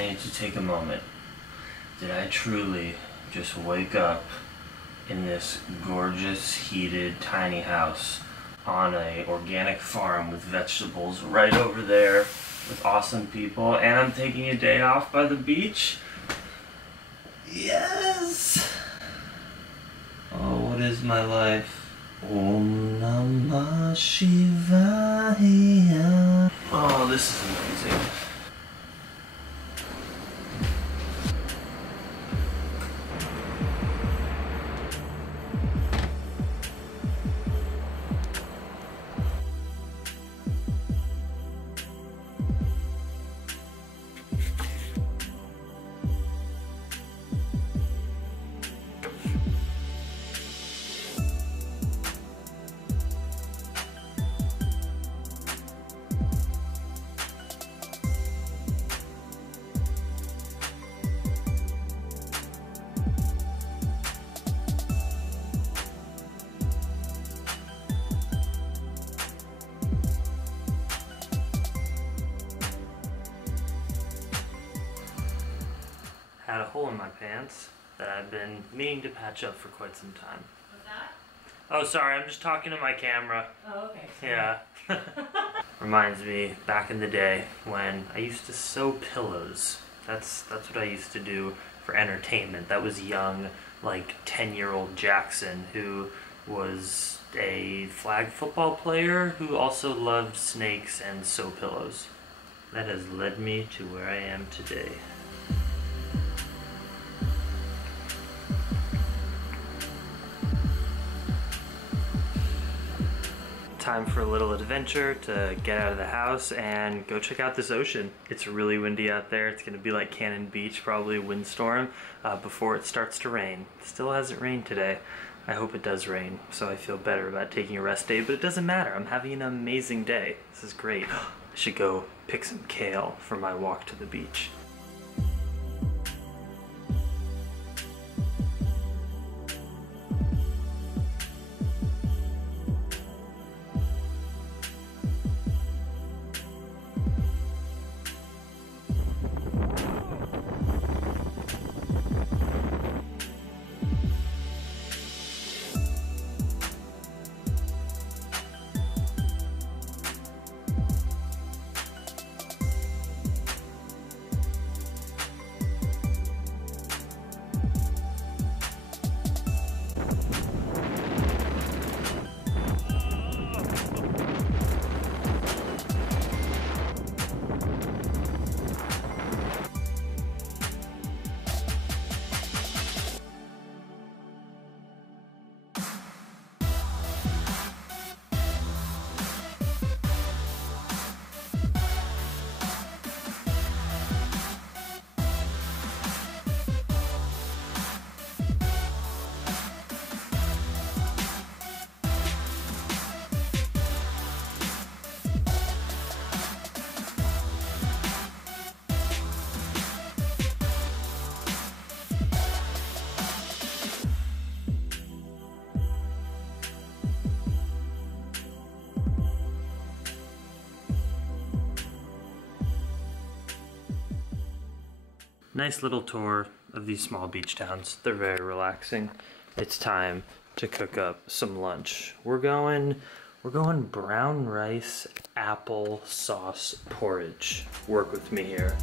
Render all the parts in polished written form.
I need to take a moment. Did I truly just wake up in this gorgeous, heated, tiny house on a organic farm with vegetables right over there with awesome people, and I'm taking a day off by the beach? Yes! Oh, what is my life? Om Namah Shivaya. Oh, this is amazing. Had a hole in my pants that I've been meaning to patch up for quite some time. What's that? Oh, sorry, I'm just talking to my camera. Oh, okay. Yeah. Reminds me back in the day when I used to sew pillows. That's what I used to do for entertainment. That was young, like 10-year-old Jackson, who was a flag football player who also loved snakes and sew pillows. That has led me to where I am today. Time for a little adventure to get out of the house and go check out this ocean. It's really windy out there. It's gonna be like Cannon Beach, probably a windstorm before it starts to rain. Still hasn't rained today. I hope it does rain so I feel better about taking a rest day, but it doesn't matter. I'm having an amazing day. This is great. I should go pick some kale for my walk to the beach. Nice little tour of these small beach towns. They're very relaxing. It's time to cook up some lunch. We're going brown rice apple sauce porridge. Work with me here.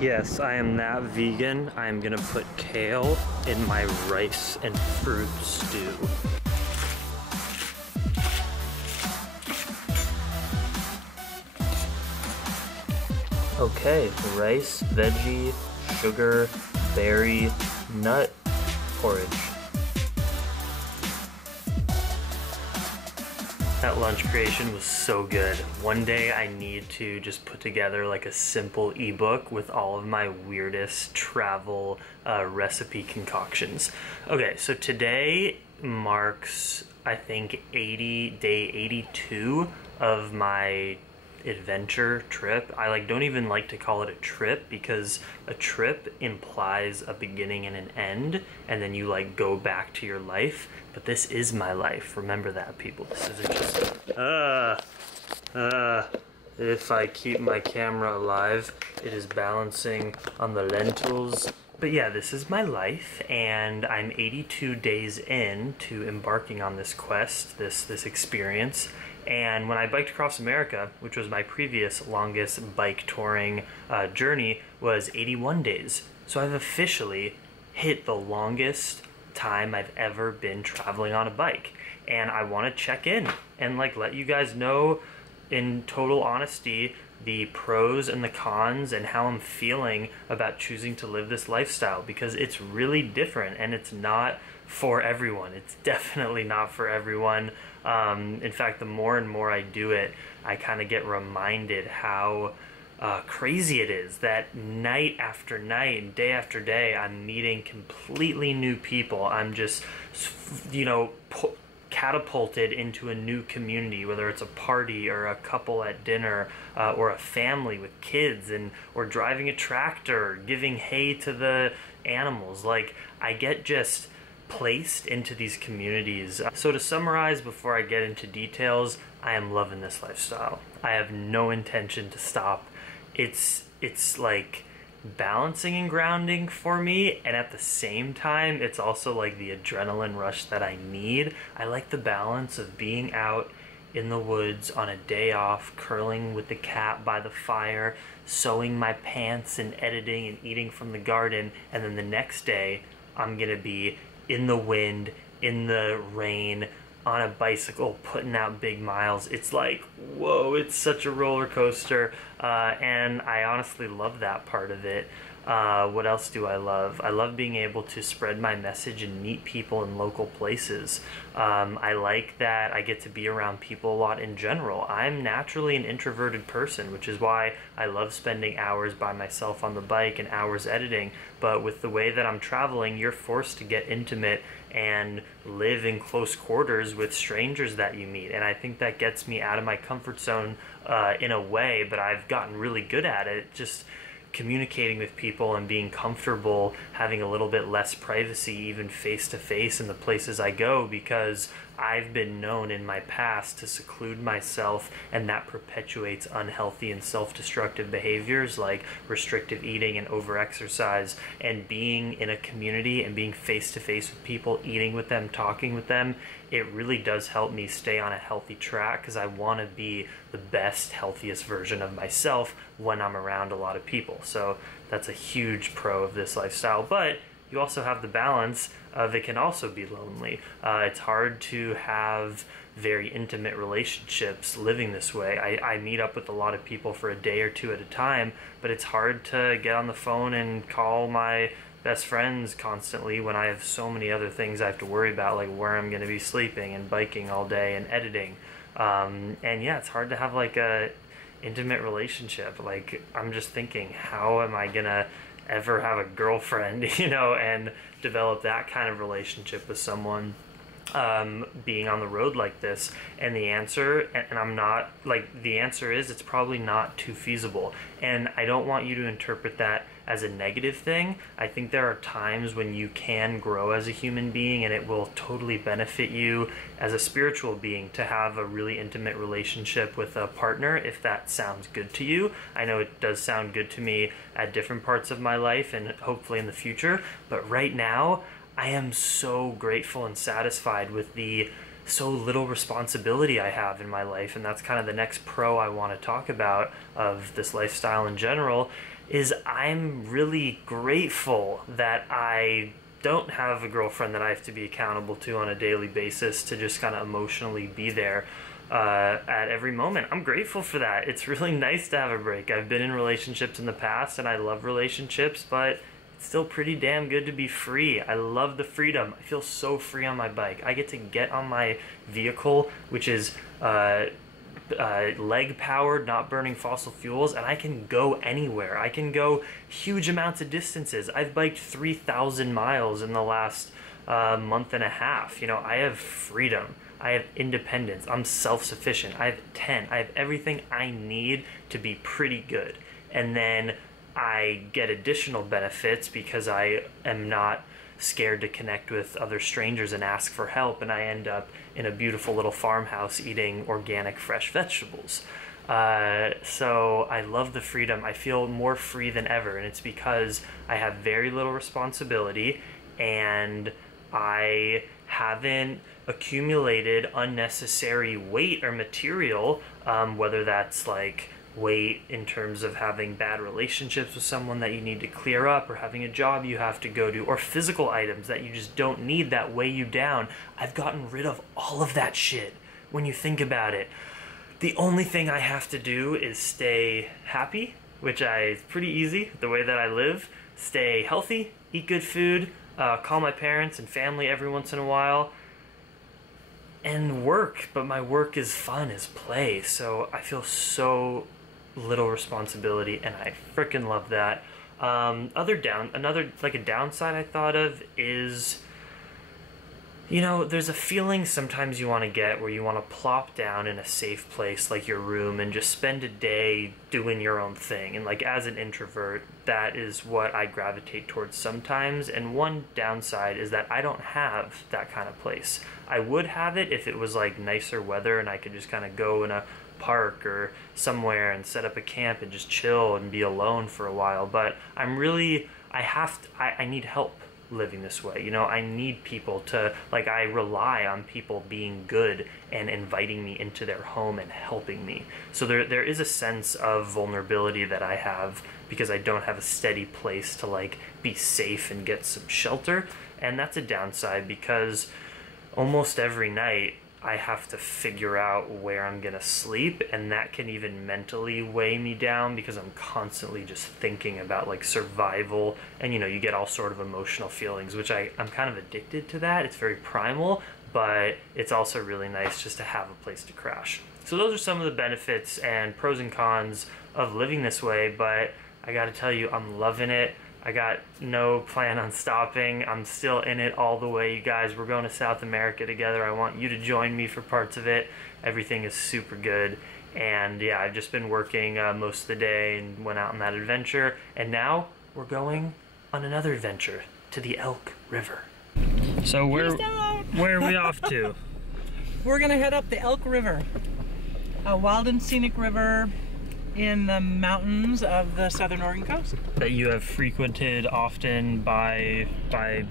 Yes, I am that vegan. I am gonna put kale in my rice and fruit stew. Okay, rice, veggie, sugar, berry, nut porridge. That lunch creation was so good. One day I need to just put together like a simple ebook with all of my weirdest travel recipe concoctions. Okay, so today marks, I think, day 82 of my adventure trip. I don't even like to call it a trip, because a trip implies a beginning and an end, and then you go back to your life. But this is my life. Remember that, people. This isn't just if I keep my camera alive, it is balancing on the lentils. But yeah, this is my life, and I'm 82 days in to embarking on this quest, this experience. And when I biked across America, which was my previous longest bike touring journey, was 81 days. So I've officially hit the longest time I've ever been traveling on a bike. And I want to check in and let you guys know in total honesty the pros and the cons and how I'm feeling about choosing to live this lifestyle, because it's really different and it's not for everyone. It's definitely not for everyone. In fact, the more and more I do it, I kind of get reminded how crazy it is that night after night and day after day, I'm meeting completely new people. I'm just, catapulted into a new community, whether it's a party or a couple at dinner or a family with kids, or driving a tractor, giving hay to the animals. I get just placed into these communities. So to summarize before I get into details, I am loving this lifestyle. I have no intention to stop. It's balancing and grounding for me, and at the same time it's also the adrenaline rush that I need. I like the balance of being out in the woods on a day off, curling with the cat by the fire, sewing my pants and editing and eating from the garden, and then the next day I'm gonna be in the wind, in the rain, on a bicycle, putting out big miles. It's whoa, it's such a roller coaster, and I honestly love that part of it. What else do I love? I love being able to spread my message and meet people in local places. I like that I get to be around people a lot in general. I'm naturally an introverted person, which is why I love spending hours by myself on the bike and hours editing. But with the way that I'm traveling, you're forced to get intimate and live in close quarters with strangers that you meet. And I think that gets me out of my comfort zone in a way, but I've gotten really good at it. Just communicating with people and being comfortable, having a little bit less privacy, even face to face in the places I go, because I've been known in my past to seclude myself, and that perpetuates unhealthy and self-destructive behaviors like restrictive eating and overexercise. And being in a community and being face to face with people, eating with them, talking with them, it really does help me stay on a healthy track, because I want to be the best, healthiest version of myself when I'm around a lot of people. So that's a huge pro of this lifestyle. But you also have the balance of it can also be lonely. It's hard to have very intimate relationships living this way. I meet up with a lot of people for a day or two at a time, but it's hard to get on the phone and call my best friends constantly when I have so many other things I have to worry about, like where I'm going to be sleeping and biking all day and editing. And yeah, it's hard to have a intimate relationship. I'm just thinking, how am I going to ever have a girlfriend, and develop that kind of relationship with someone being on the road like this? And the answer, and I'm not, the answer is it's probably not too feasible. And I don't want you to interpret that as a negative thing. I think there are times when you can grow as a human being, and it will totally benefit you as a spiritual being to have a really intimate relationship with a partner, if that sounds good to you. I know it does sound good to me at different parts of my life and hopefully in the future, but right now I am so grateful and satisfied with the so little responsibility I have in my life. And that's kind of the next pro I want to talk about of this lifestyle in general, is I'm really grateful that I don't have a girlfriend that I have to be accountable to on a daily basis to just kind of emotionally be there at every moment. I'm grateful for that. It's really nice to have a break. I've been in relationships in the past and I love relationships, but it's still pretty damn good to be free. I love the freedom. I feel so free on my bike. I get to get on my vehicle, which is leg powered, not burning fossil fuels, and I can go anywhere. I can go huge amounts of distances. I've biked 3,000 miles in the last month and a half. I have freedom. I have independence. I'm self-sufficient. I have 10. I have everything I need to be pretty good. And then I get additional benefits because I am not scared to connect with other strangers and ask for help, and I end up in a beautiful little farmhouse eating organic fresh vegetables. So I love the freedom. I feel more free than ever, and it's because I have very little responsibility and I haven't accumulated unnecessary weight or material, whether that's like weight in terms of having bad relationships with someone that you need to clear up, or having a job you have to go to, or physical items that you just don't need that weigh you down. I've gotten rid of all of that shit when you think about it. The only thing I have to do is stay happy, which is pretty easy the way that I live, stay healthy, eat good food, call my parents and family every once in a while, and work. But my work is fun, is play, so I feel so little responsibility, and I freaking love that. Another like a downside I thought of is, you know, there's a feeling sometimes you want to get where you want to plop down in a safe place like your room and just spend a day doing your own thing. And like as an introvert, that is what I gravitate towards sometimes. And one downside is that I don't have that kind of place. I would have it if it was like nicer weather and I could just kind of go in a park or somewhere and set up a camp and just chill and be alone for a while. But I need help living this way. You know, I need people to, like, I rely on people being good and inviting me into their home and helping me. So there is a sense of vulnerability that I have because I don't have a steady place to like be safe and get some shelter. And that's a downside because almost every night I have to figure out where I'm gonna sleep, and that can even mentally weigh me down because I'm constantly just thinking about like survival, and you know, you get all sort of emotional feelings, which I'm kind of addicted to that. It's very primal, but it's also really nice just to have a place to crash. So those are some of the benefits and pros and cons of living this way, but I gotta tell you, I'm loving it. I got no plan on stopping. I'm still in it all the way, you guys. We're going to South America together. I want you to join me for parts of it. Everything is super good. And yeah, I've just been working most of the day and went out on that adventure. And now we're going on another adventure to the Elk River. So where are we off to? We're gonna head up the Elk River, a wild and scenic river in the mountains of the southern Oregon coast. That you have frequented often by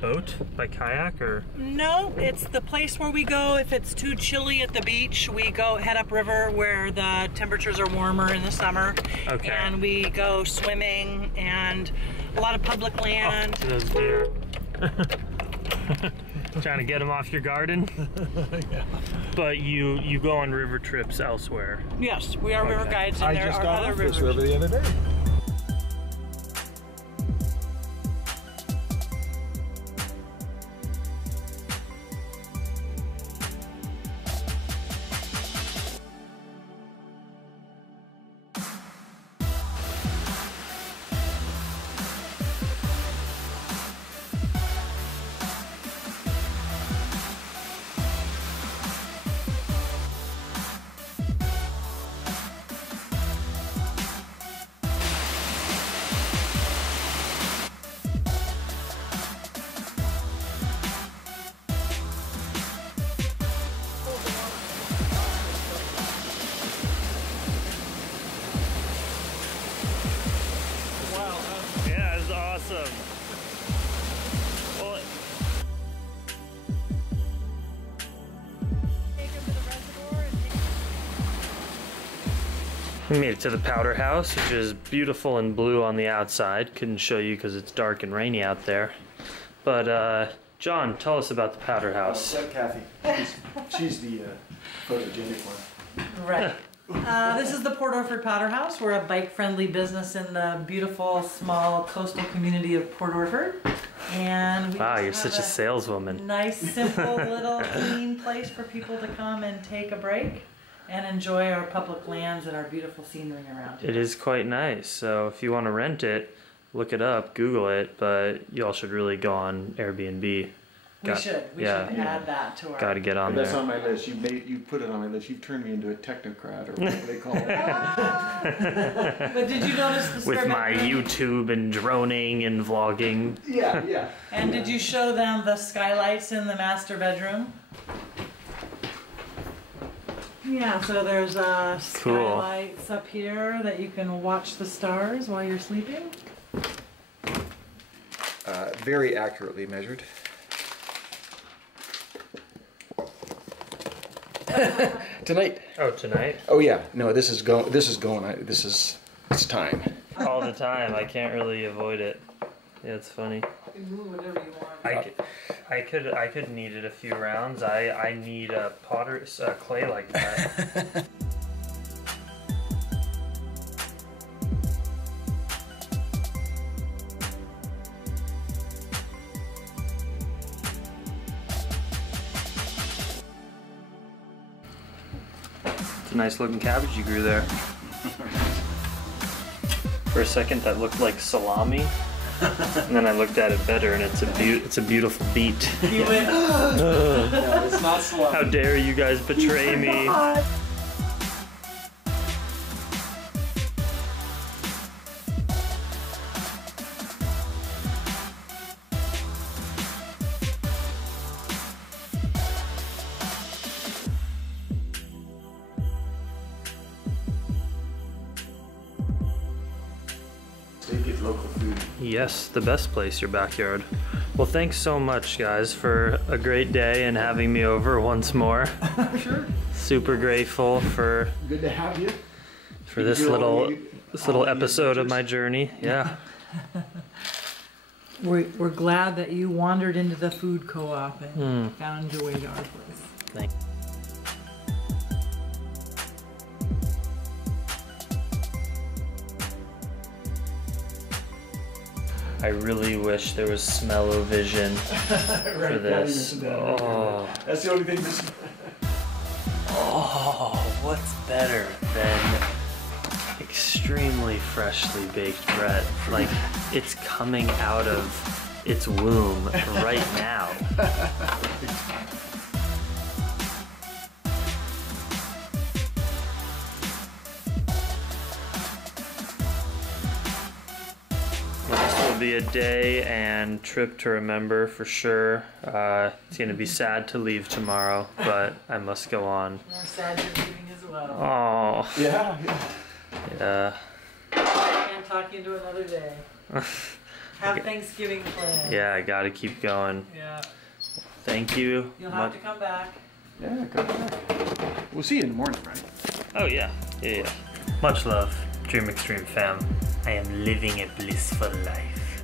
boat, by kayak, or? No, it's the place where we go if it's too chilly at the beach. We go head up river where the temperatures are warmer in the summer. Okay. And we go swimming and a lot of public land. Oh, those deer. Trying to get them off your garden? Yeah. But you go on river trips elsewhere? Yes, we are river guides, and there are other rivers. I just got off this river the other day. Awesome. Well, we made it to the powder house, which is beautiful and blue on the outside. Couldn't show you because it's dark and rainy out there. But John, tell us about the powder house. What's up, Kathy? She's the photogenic one. Right. This is the Port Orford Powder House. We're a bike-friendly business in the beautiful, small coastal community of Port Orford. And we wow, you're such a saleswoman. Nice, simple, little, clean place for people to come and take a break and enjoy our public lands and our beautiful scenery around here. It is quite nice. So if you want to rent it, look it up, Google it, but you all should really go on Airbnb. We should add that to our... Gotta get on there. That's on my list. You put it on my list. You've turned me into a technocrat, or whatever they call it. But did you notice the with my YouTube and droning and vlogging? Yeah. And did you show them the skylights in the master bedroom? Yeah, so there's skylights up here that you can watch the stars while you're sleeping. Very accurately measured. Tonight. Oh, tonight? Oh yeah. No, it's time. All the time. I can't really avoid it. Yeah, it's funny. You can move whatever you want. I could knead it a few rounds. I need a potter's clay like that. It's a nice looking cabbage you grew there. For a second that looked like salami. And then I looked at it better, and it's a beautiful beet. You went, No, it's not salami. How dare you guys betray me? Get local food. Yes, the best place, your backyard. Well, thanks so much, guys, for a great day and having me over once more. Sure. Super grateful for Good to have you. this little episode of my journey. Yeah. We're glad that you wandered into the food co-op and found your way to our place. Thanks. I really wish there was smell-o-vision for this. Oh. That's the only thing that's... Oh, what's better than extremely freshly baked bread? Like, it's coming out of its womb right now. Be a day and trip to remember for sure. It's gonna be sad to leave tomorrow, but I must go on. We're sad you're leaving as well. Oh. Yeah. Yeah. I can't talk you into another day. Have Thanksgiving planned. Yeah, I gotta keep going. Yeah. Thank you. You'll have to come back. Yeah, come back. We'll see you in the morning, right? Oh yeah. Yeah. Much love, Dream Extreme fam. I am living a blissful life.